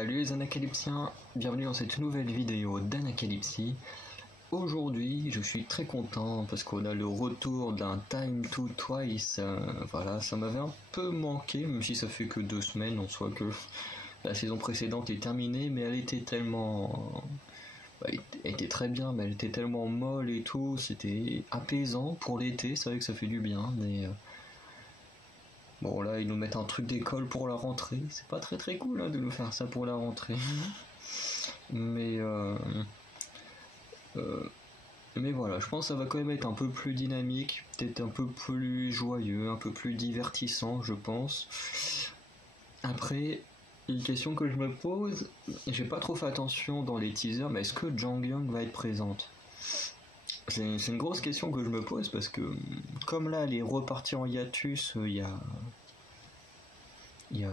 Salut les Anacalypsiens, bienvenue dans cette nouvelle vidéo d'Anacalypsie. Aujourd'hui, je suis très content parce qu'on a le retour d'un Time to Twice. Voilà, ça m'avait un peu manqué, même si ça fait que 2 semaines en soi que la saison précédente est terminée, mais elle était tellement... elle était très bien, mais elle était tellement molle et tout, c'était apaisant pour l'été, c'est vrai que ça fait du bien, mais... Bon là ils nous mettent un truc d'école pour la rentrée, c'est pas très très cool hein, de nous faire ça pour la rentrée. Mais mais voilà, je pense que ça va quand même être un peu plus dynamique, peut-être un peu plus joyeux, un peu plus divertissant je pense. Après, une question que je me pose, j'ai pas trop fait attention dans les teasers, mais est-ce que Jang Young va être présente ? C'est une grosse question que je me pose parce que comme là elle est repartie en hiatus il y a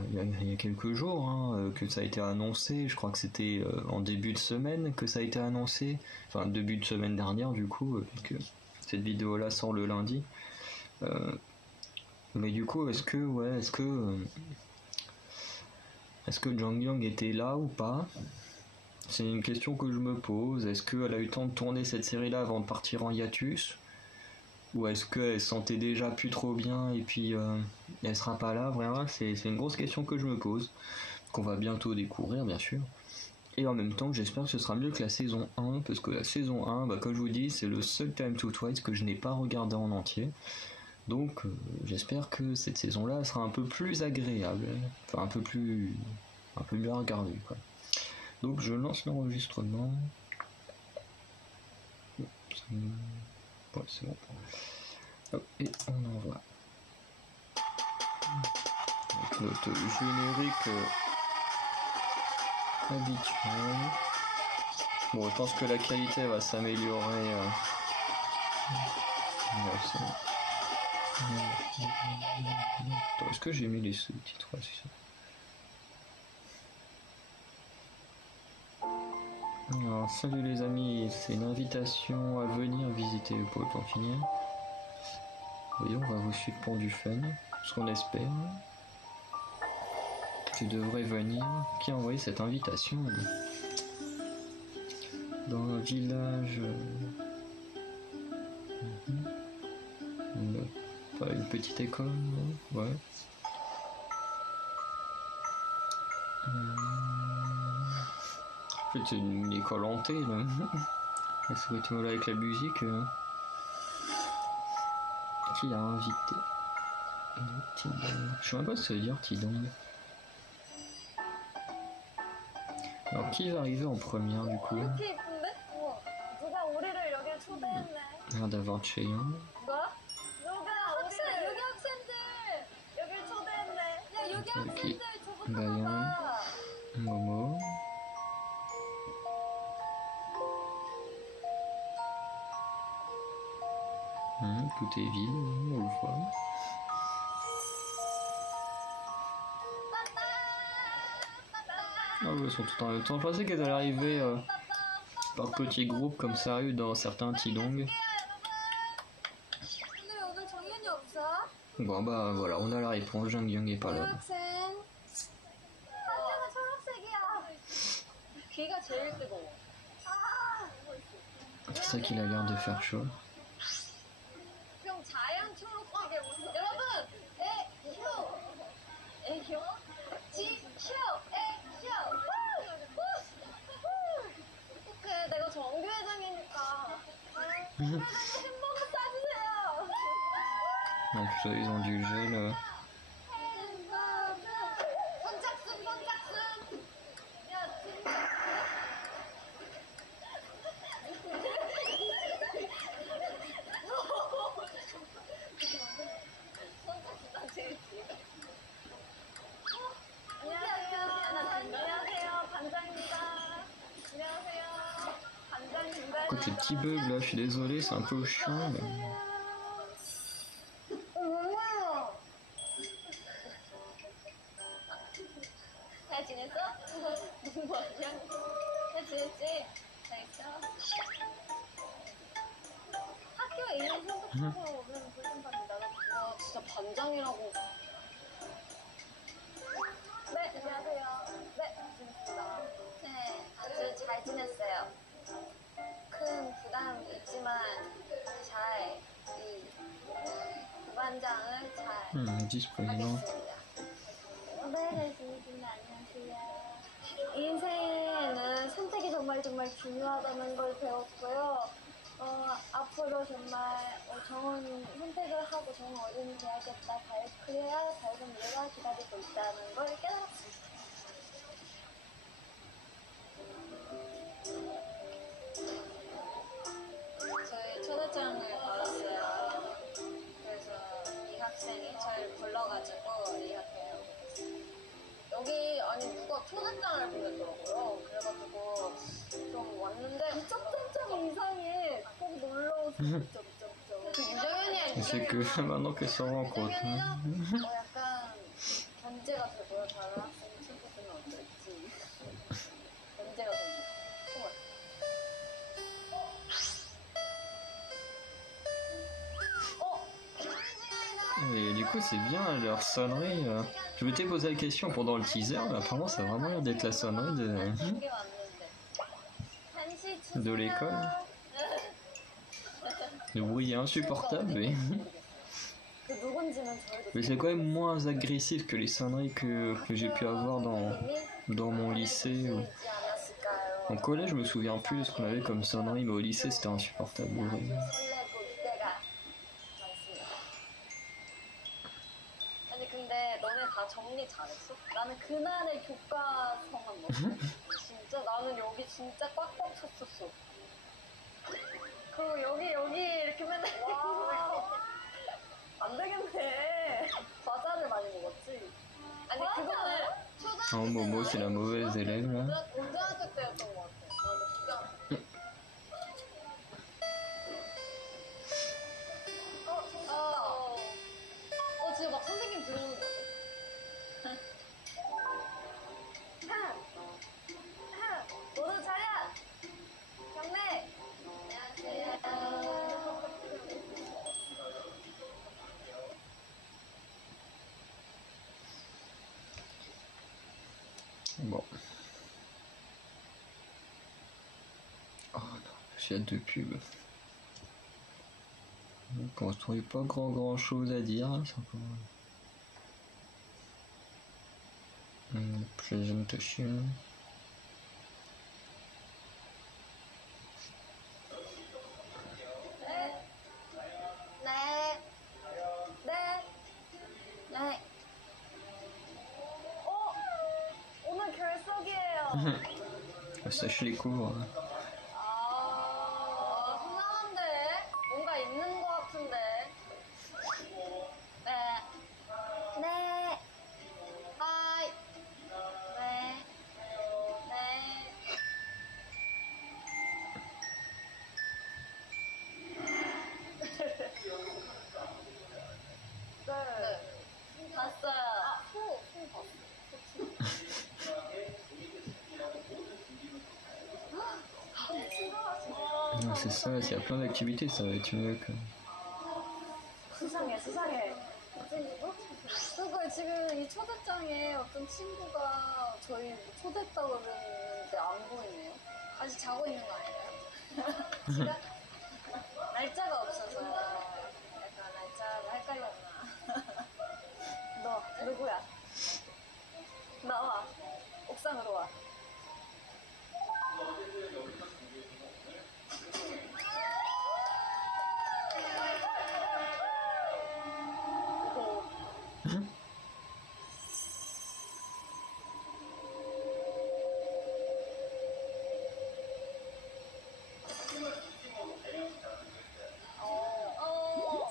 quelques jours hein, que ça a été annoncé, je crois que c'était en début de semaine que ça a été annoncé, enfin début de semaine dernière du coup, puisque cette vidéo là sort le lundi. Mais du coup est-ce que Jang Young était là ou pas ? C'est une question que je me pose. Est-ce qu'elle a eu le temps de tourner cette série-là avant de partir en hiatus ? Ou est-ce qu'elle se sentait déjà plus trop bien et puis elle sera pas là ? Vraiment, c'est une grosse question que je me pose. Qu'on va bientôt découvrir, bien sûr. Et en même temps, j'espère que ce sera mieux que la saison 1. Parce que la saison 1, comme je vous dis, c'est le seul Time to Twice que je n'ai pas regardé en entier. Donc j'espère que cette saison-là sera un peu plus agréable. Enfin, un peu mieux à regarder, quoi. Donc je lance l'enregistrement. Ouais, c'est bon. Hop, et on envoie. Avec notre générique habituel. Bon, je pense que la qualité va s'améliorer. Attends, est-ce que j'ai mis les sous-titres ? Ouais, c'est ça. Alors, salut les amis, c'est une invitation à venir visiter le pôle pour finir. Oui, on va vous suivre pour du fun, ce qu'on espère. Tu devrais venir. Qui a envoyé cette invitation ? Dans le village... Pas une petite école, ouais. En fait, c'est une école hantée, là. Ce rythme-là avec la musique... Qui a invité ? Je sais même pas ce que ça veut dire, Tidong. Alors, qui va arriver en première, du coup ? L'air d'avoir Cheon. Ok. Bayan. Momo. Tout est vide, on le voit. Ah ouais, elles sont toutes en même temps. Je pensais qu'elles allaient arriver par petits groupes comme ça arrive dans certains Tidong. Bon bah voilà, on a la réponse, Jang Young est pas là. C'est ça qu'il a l'air de faire chaud. En plus, ils ont du gel. Écoute, les petits bugs là, je suis désolé, c'est un peu chiant. Mais... 진짜 반장이라고. 네, 안녕하세요. 네, 반갑습니다. 잘 지냈어요. 큰 부담 있지만 잘 이 부반장을 잘 vice-président. 하겠습니다. 네, 좋습니다. 안녕하세요. 인생에는 선택이 정말 중요하다는 걸 배웠고요. 앞으로 정말 좋은 선택을 하고 좋은 어른이 돼야겠다. 그래야 밝은 미래가 기다리고 있다는 걸 깨달았습니다. 저희 초대장을 받았어요. 그래서 이 학생이 저희를 불러가지고 이 학교에 오겠어요. 여기 아니 누가 초대장을 보냈더라고요. 그래가지고 좀 왔는데 점점점이 이상해. 꼭 놀러오세요. 점점점. 그 유정현이야. C'est que maintenant qu'elle s'en rend compte. 유정현이죠? 약간 견제가 되고요. 다른 학생 친구들은 어떨지 견제가 되고. Et du coup, c'est bien leur sonnerie. Je m'étais posé la question pendant le teaser, mais apparemment, ça a vraiment l'air d'être la sonnerie de l'école. Le bruit est insupportable, mais c'est quand même moins agressif que les sonneries que j'ai pu avoir dans mon lycée. En collège, je me souviens plus de ce qu'on avait comme sonnerie, mais au lycée, c'était insupportable. 아니 근데 너네 다 정리 잘했어? 나는 그날의 교과서만 넣었어. 진짜 나는 여기 진짜 꽉꽉 찼었어. 그리고 여기 이렇게 맨날 안 되겠네. 과자를 많이 먹었지. 아니 그거는 Oh, Momo, c'est la mauvaise élève, là. 고등학교 때였던 것 같아. 진짜 막 선생님 들어오는 거 같아. 모두 차렷! 경례! 안녕하세요. Bon. Oh non, j'ai hâte de pub. Donc, on se trouvait pas grand chose à dire. Hein, présentation. 네. 오늘 결석이에요. Sèche les cours. 이상한데? 뭔가 있는 것 같은데? 네. 네. 하이. 네. 네. 네. 봤어요. 후 봤어. Non, c'est ça, s'il y a plein d'activités, ça va être mieux que. 수상해. 그리고 지금 이 초대장에 어떤 친구가 저희 초대했다고 그러는데 안 보이네요. 아직 자고 있는 거 아닌가요? 날짜가 없어서 약간 날짜가 헷갈렸나. 너 누구야? 나와. 옥상으로 와.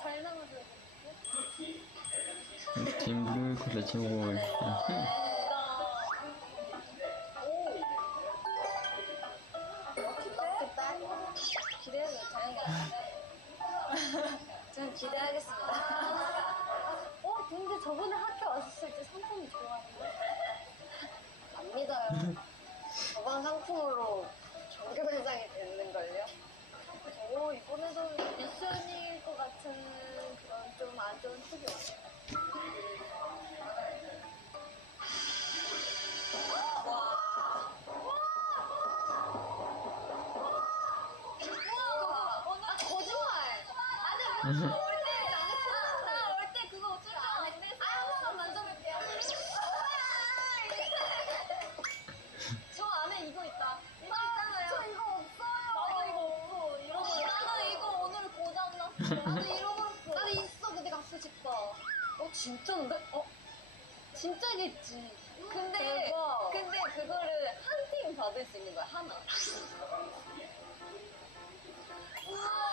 잘 나가줘야 돼. Team bleu contre la team rouge. 기대해도 되는 게 아닌데. 저는 기대하겠습니다. 근데 저번에 학교 왔을 때 상품이 좋았는데. 안 믿어요. 저번 상품으로 정규 회장이 됐는걸요? 이번에도 미션일 것 같은 그런 좀 안 좋은 팁이 왔어요. 와. 때 그거 출전 안 했어. 한 번만 만져볼게요. 저 안에 이거 있다. 이거 있잖아요. 저 이거 없어요. 나도 이거 없어. 잃어버렸어. 나는 이거 오늘 고장났어. 나도 잃어버렸어. 나도 있어. 근데 갖고 싶어. 진짜인데? 진짜겠지. 근데 그거를 한 팀 받을 수 있는 거야. 하나. 우와.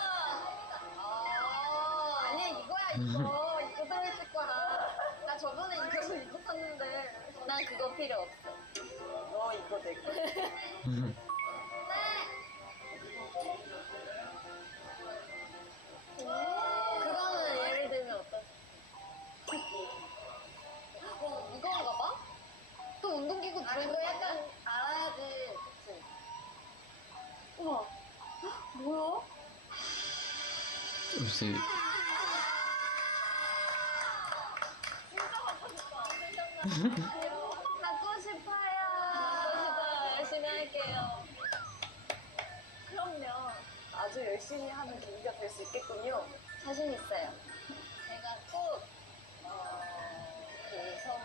아니야 이거야 이거. 이거 들어있을 거야. 나 저번에 이거 샀는데. 난 그거 필요 없어. 너 이거 내 거. 네. 그거는 예를 들면 어떤? 이건가 봐? 또 운동기구 들어있는 거 약간 알아야지. 그치? 우와. 뭐야? 글쎄. 진짜 갖고 싶다. 갖고 싶어요. 열심히 할게요. 그럼요. 아주 열심히 하는 계기가 될 수 있겠군요. 자신 있어요. 제가 꼭 그 선물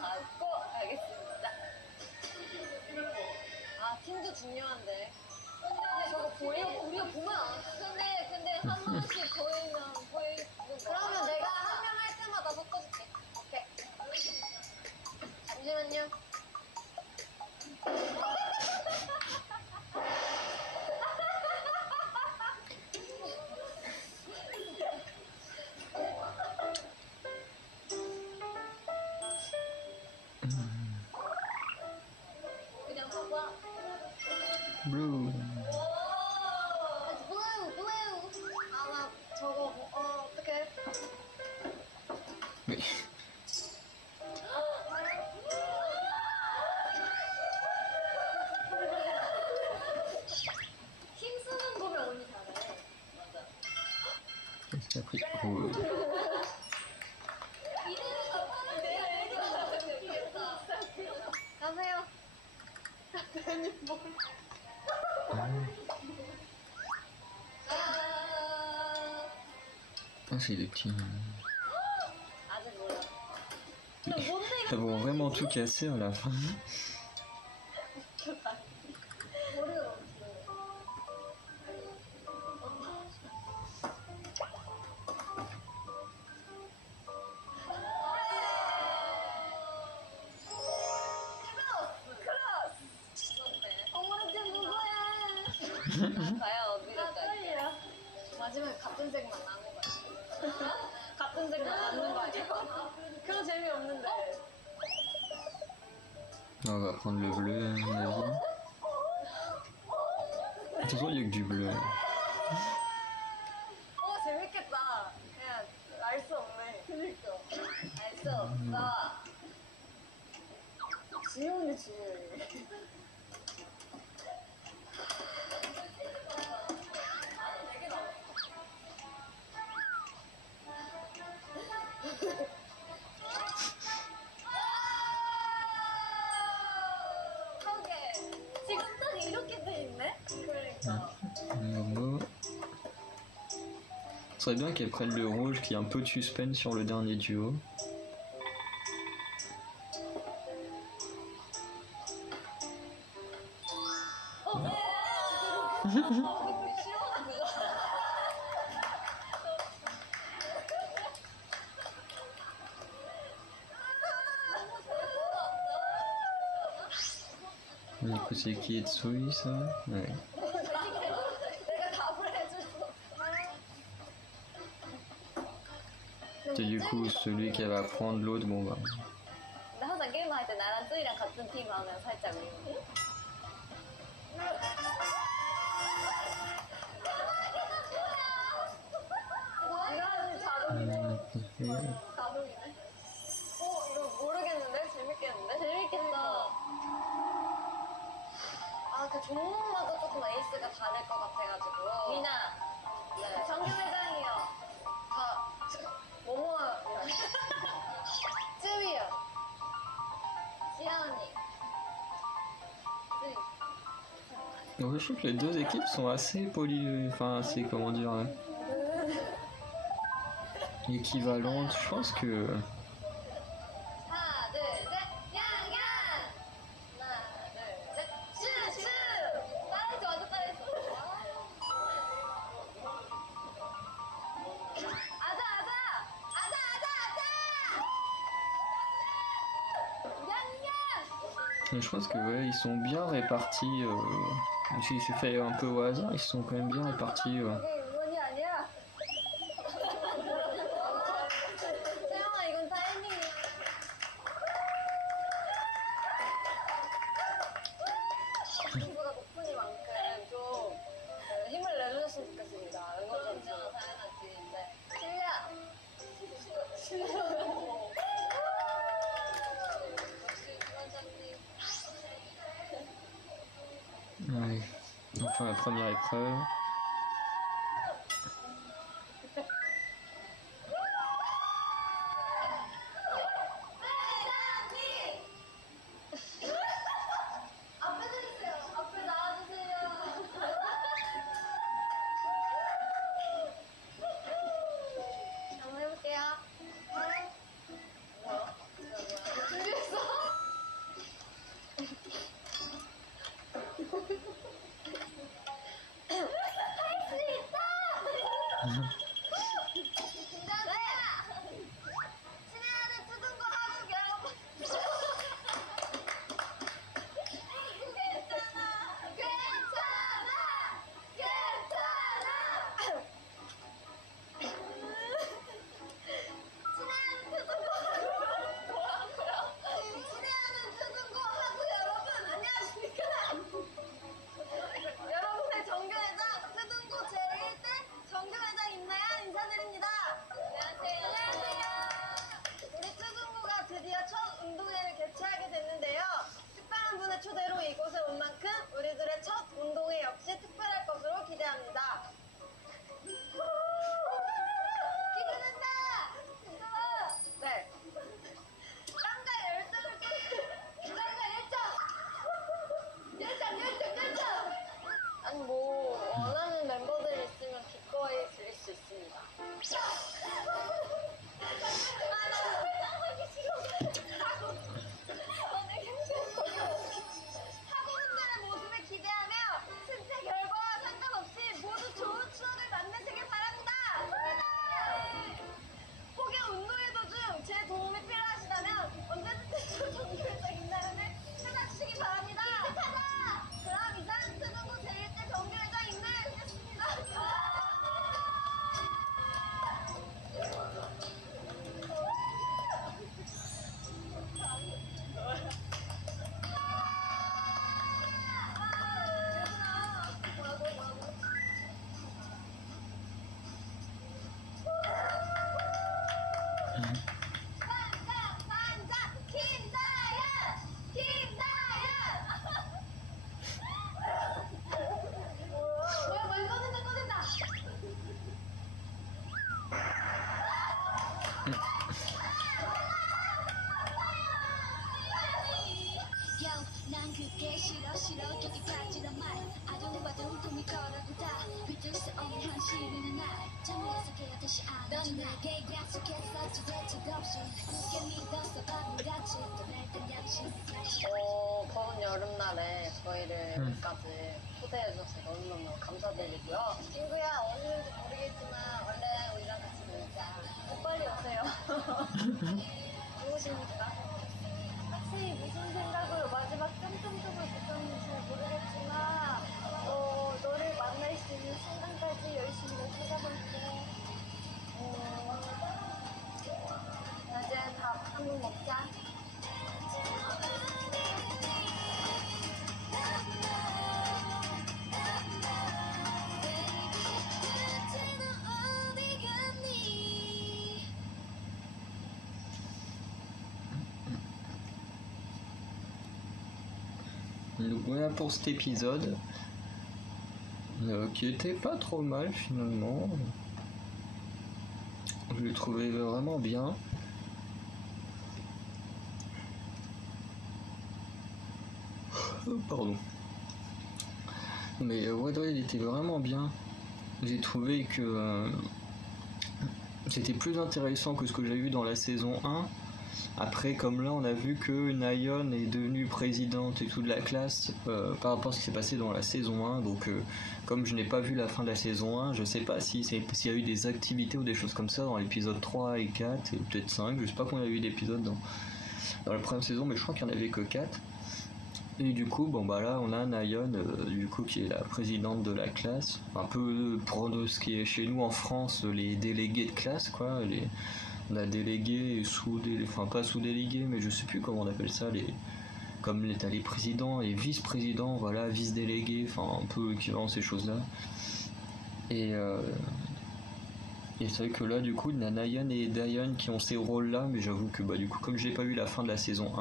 받고 가겠습니다. 팀도 중요한데. 근데 저거 우리가 보면 안 돼. 근데 한 번씩 보이면 보이는 거. 그러면 내가 한 명 할 때마다 섞어줄게. 오케이. 잠시만요. 그냥 봐봐. 블루. 블루. 나 저거 어떡해. 네. 힘쓰는 거면 언니 잘해. 맞아. C'est après. Oh. 가세요. Ah, c'est des petits. 아직 몰라. Ils vont vraiment tout casser à la fin. 모르겠어. 과연 어디로 갈게요? 마지막에 같은 색만 나는 거야. 같은 색만 나는 거 아니야? 그거 재미없는데. On va prendre le bleu, à mon avis. De toute façon, il n'y a que du bleu. 재밌겠다. 그냥 알 수 없네. 그니까. 알 수 없어. 지훈이 지훈이. 지금 딱 이렇게 돼 있네? 그러니까. Momo. Ce serait bien qu'elle prenne le rouge, qu'il y ait un peu de suspense sur le dernier duo. Du coup, c'est qui Etsui, ça? Ouais. Et du coup, celui qui va prendre l'autre, bon bah. 근데 항상 게임할 때 나랑 쯔이랑 같은 팀 하면 살짝 위험해. 자동이네. 이거 모르겠는데? 재밌겠는데? 재밌겠다. 그 종목마다 조금 에이스가 다를 것 같아가지고. 미나. 네. 정규회장이요. 모모야. 쯔위요. 시아언니. Donc, je trouve que les deux équipes sont assez enfin, assez, comment dire. équivalente. Je pense que 하나, 둘, 셋, 양양! 하나, 둘, 셋, 슈슈! 따라했어, 완전 따라했어. 아자, 아자! 아자, 아자, 아자! 양양! je pense que ouais, ils sont bien répartis. Si c'est fait un peu au hasard, ils sont quand même bien répartis. 그게 응원이 아니야. 세영아, 이건 타이밍이야. 키보다 높으니만큼 좀 힘을 내주셨으면 좋겠습니다. 응원 좀 당연하지. 네. 실례. 역시 주관장님. Ouais. Enfin, la première épreuve. 앞에 서주세요. 앞에 나와주세요. 한번 해볼게요. 뭐야? 준비했어? 할 수 있다! 긴장돼! 친애하는 두둥과 한국 여러분. 괜찮아! 괜찮아! 괜찮아! 친애하는 두둥과 한국 뭐라고요? 친애하는 두둥과 한국 여러분 안녕하십니까? 여러분의 정교회장 트둔고 제1대 정교회장 임나연 인사드립니다. 안녕하세요. 안녕하세요. 우리 트둔고가 드디어 첫 운동회를 개최하게 됐는데요. 특별한 분의 초대로 이곳에 온 만큼 우리들의 첫 운동회 역시 특별할 것으로 기대합니다. 기대된다! 괜찮아. 네. 깜짝 열정을 열정! 아니 뭐 원하는 멤버들 있으면 기꺼이 드릴 수 있습니다. 하고 흔드는 모습을 기대하며 승패 결과와 상관없이 모두 좋은 추억을 만드시길 바랍니다. 혹여 운동회 도중 제 도움이 필요하시다면 언제든지 저 정교회장 임나연을 찾아주시기 바랍니다. 기특하다! 그럼 이상 트둔고 제1대 정교회장 임나연이었습니다. 반장! 김나연! 김나연! 뭐야, 꺼낸다. 난 그게 싫어 여기까지란 말 아둥 바둥 꿈이 걸어보다 믿을 수 없는 현실이는 날 잠에서 깨어 다시 안아줘 내게 약속했어 주제치도 없이 굳게 믿었어 바보같이 떠날 양심 더운 여름날에 저희를 여기까지 초대해주셔서 너무너무 감사드리고요. 친구야, 어디는지 모르겠지만 원래 우리랑 같이 놀자. 빨리 오세요. 누구십니까? 혹시 무슨 생각으로 마지막 뜸뜸뜸을 붙였는지 잘 모르겠지만 너를 만날 수 있는 순간까지 열심히 찾아볼게. 낮에 밥 한 번 먹자. Donc voilà pour cet épisode, qui était pas trop mal finalement. Je l'ai trouvé vraiment bien. Pardon. Mais ouais, il était vraiment bien. J'ai trouvé que c'était plus intéressant que ce que j'ai vu dans la saison 1. Après, comme là, on a vu que Nayeon est devenue présidente et tout de la classe par rapport à ce qui s'est passé dans la saison 1. Donc, comme je n'ai pas vu la fin de la saison 1, je sais pas s'il y a eu des activités ou des choses comme ça dans l'épisode 3 et 4 et peut-être 5. Je sais pas combien il y a eu d'épisodes dans la première saison, mais je crois qu'il n'y en avait que 4. Et du coup, bon bah là, on a Nayeon, du coup, qui est la présidente de la classe. Un peu pour ce qui est chez nous en France, les délégués de classe, quoi. On a délégués et enfin pas sous-délégués, mais je sais plus comment on appelle ça, comme t'as les présidents et vice-présidents, voilà, vice-délégués, enfin un peu équivalent ces choses-là. Et c'est vrai que là, du coup, il y a Nayeon et Dayeon qui ont ces rôles-là, mais j'avoue que bah du coup, comme j'ai pas eu la fin de la saison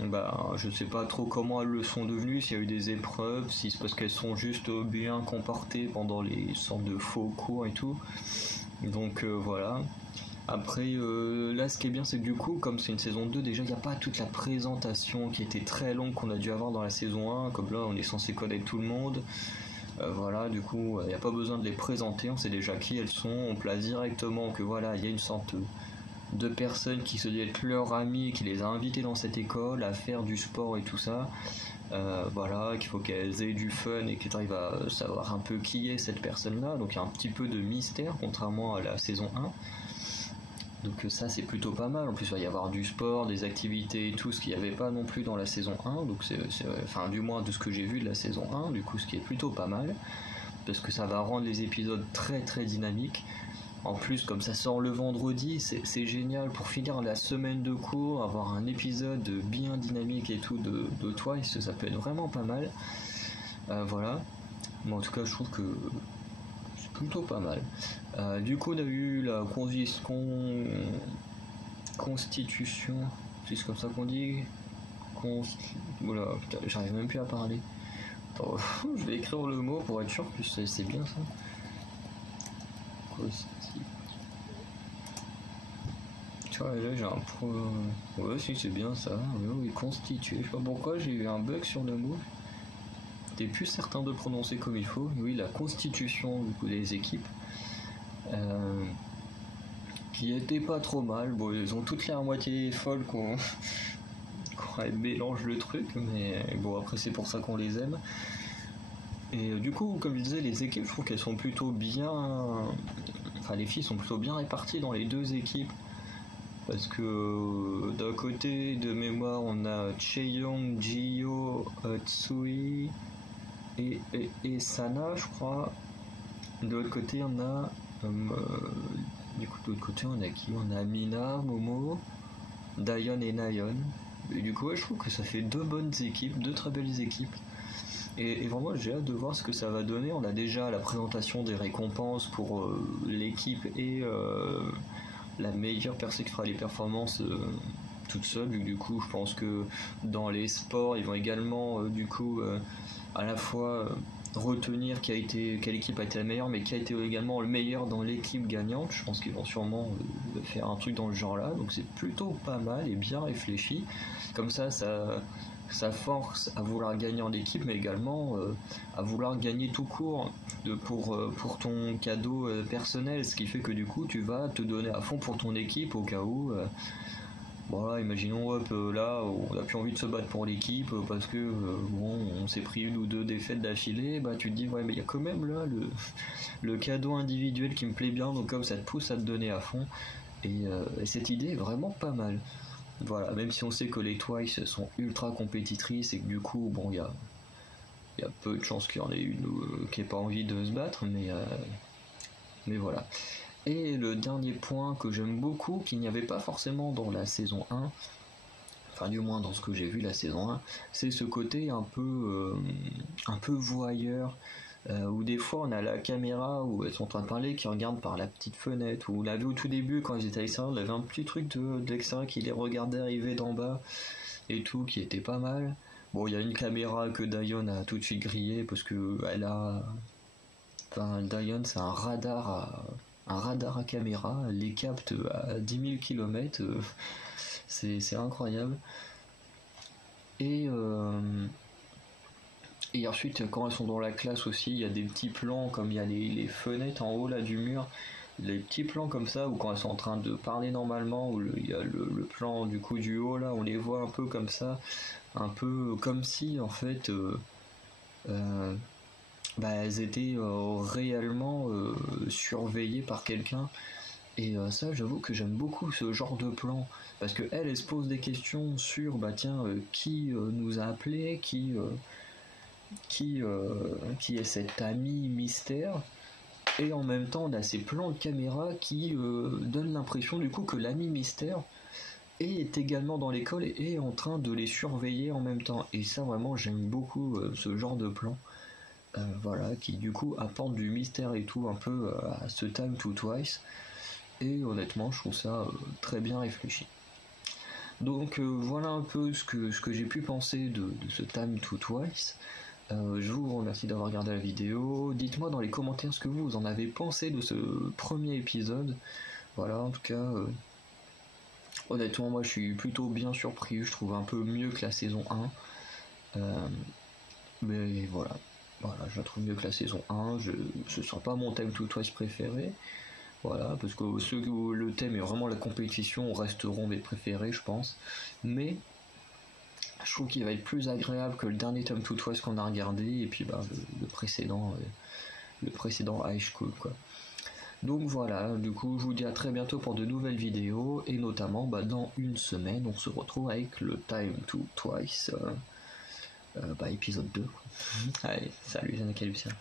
1, bah je sais pas trop comment elles le sont devenues, s'il y a eu des épreuves, si c'est parce qu'elles sont juste bien comportées pendant les sortes de faux cours et tout. Donc voilà. Après, là, ce qui est bien, c'est que du coup, comme c'est une saison 2, déjà, il n'y a pas toute la présentation qui était très longue qu'on a dû avoir dans la saison 1. Comme là, on est censé connaître tout le monde. Voilà, du coup, il n'y a pas besoin de les présenter. On sait déjà qui elles sont. On place directement que voilà, il y a une sorte de personnes qui se disent être leurs amis, qui les a invités dans cette école à faire du sport et tout ça. Voilà, qu'il faut qu'elles aient du fun et qu'elles arrivent à savoir un peu qui est cette personne-là. Donc il y a un petit peu de mystère, contrairement à la saison 1. Donc ça c'est plutôt pas mal, en plus il va y avoir du sport, des activités et tout, ce qu'il n'y avait pas non plus dans la saison 1, donc enfin du moins de ce que j'ai vu de la saison 1, du coup ce qui est plutôt pas mal, parce que ça va rendre les épisodes très très dynamiques. En plus comme ça sort le vendredi, c'est génial pour finir la semaine de cours, avoir un épisode bien dynamique et tout de Twice, ça peut être vraiment pas mal. Voilà, mais en tout cas je trouve que plutôt pas mal. Du coup, on a eu la constitution, c'est comme ça qu'on dit. Voilà, putain, j'arrive même plus à parler. Attends, je vais écrire le mot pour être sûr que c'est bien ça. Tu vois, là j'ai un pro. Ouais, si c'est bien ça. Oui, constitué. Je sais pas pourquoi j'ai eu un bug sur le mot. T'es plus certain de prononcer comme il faut. Oui, la constitution du coup des équipes. Qui était pas trop mal. Bon, ils ont toutes l'air à moitié folles qu'on mélange le truc, mais bon, après c'est pour ça qu'on les aime. Et du coup, comme je disais, les équipes, je trouve qu'elles sont plutôt bien. Enfin, les filles sont plutôt bien réparties dans les deux équipes. Parce que d'un côté de mémoire, on a Chaeyoung, Jihyo, Tsui et Sana, je crois. De l'autre côté, on a. Du coup, de l'autre côté, on a qui? On a Mina, Momo, Dayeon et Nayeon. Et du coup, ouais, je trouve que ça fait deux bonnes équipes, deux très belles équipes. Et vraiment, j'ai hâte de voir ce que ça va donner. On a déjà la présentation des récompenses pour l'équipe et la meilleure personne qui fera les performances toute seule. Du coup, je pense que dans les sports, ils vont également, à la fois retenir quelle équipe a été la meilleure, mais qui a été également le meilleur dans l'équipe gagnante. Je pense qu'ils vont sûrement faire un truc dans le genre là. Donc c'est plutôt pas mal et bien réfléchi. Comme ça force à vouloir gagner en équipe, mais également à vouloir gagner tout court pour ton cadeau personnel, ce qui fait que du coup tu vas te donner à fond pour ton équipe au cas où voilà, imaginons là on n'a plus envie de se battre pour l'équipe parce que bon, on s'est pris une ou deux défaites d'affilée, bah tu te dis ouais mais il y a quand même là le cadeau individuel qui me plaît bien, donc comme ça te pousse à te donner à fond et cette idée est vraiment pas mal. Voilà, même si on sait que les Twice sont ultra compétitrices et que du coup, bon, il y a peu de chances qu'il y en ait une qui n'ait pas envie de se battre, mais voilà. Et le dernier point que j'aime beaucoup, qu'il n'y avait pas forcément dans la saison 1, enfin du moins dans ce que j'ai vu la saison 1, c'est ce côté un peu voyeur, où des fois on a la caméra où elles sont en train de parler qui regarde par la petite fenêtre, où on l'a vu au tout début quand ils étaient à l'extérieur, on avait un petit truc de l'extérieur qui les regardait arriver d'en bas et tout, qui était pas mal. Bon, il y a une caméra que Dayeon a tout de suite grillé parce que Dayeon c'est un radar à caméra, elle les capte à 10 000 km, c'est incroyable. Et ensuite, quand elles sont dans la classe aussi, il y a des petits plans, comme il y a les fenêtres en haut là du mur, les petits plans comme ça, où quand elles sont en train de parler normalement, où il y a le plan du coup du haut là, on les voit un peu comme ça, un peu comme si en fait elles étaient réellement surveillées par quelqu'un. Et ça, j'avoue que j'aime beaucoup ce genre de plan, parce que elle se pose des questions sur qui nous a appelé, qui est cet ami mystère, et en même temps on a ces plans de caméra qui donnent l'impression du coup que l'ami mystère est également dans l'école et est en train de les surveiller en même temps. Et ça, vraiment, j'aime beaucoup ce genre de plan. Voilà, qui du coup apporte du mystère et tout un peu à ce Time to Twice. Et honnêtement, je trouve ça très bien réfléchi. Donc voilà un peu ce que j'ai pu penser de ce Time to Twice. Je vous remercie d'avoir regardé la vidéo. Dites-moi dans les commentaires ce que vous en avez pensé de ce premier épisode. Voilà, en tout cas, honnêtement, moi je suis plutôt bien surpris. Je trouve un peu mieux que la saison 1. Mais voilà, je la trouve mieux que la saison 1. Ce sera pas mon Time to Twice préféré. Voilà, parce que ceux où le thème est vraiment la compétition resteront mes préférés, je pense. Mais je trouve qu'il va être plus agréable que le dernier Time to Twice qu'on a regardé, et puis le précédent High School, quoi. Donc voilà, du coup je vous dis à très bientôt pour de nouvelles vidéos, et notamment dans une semaine on se retrouve avec le Time to Twice épisode 2. Allez, salut les Lucien.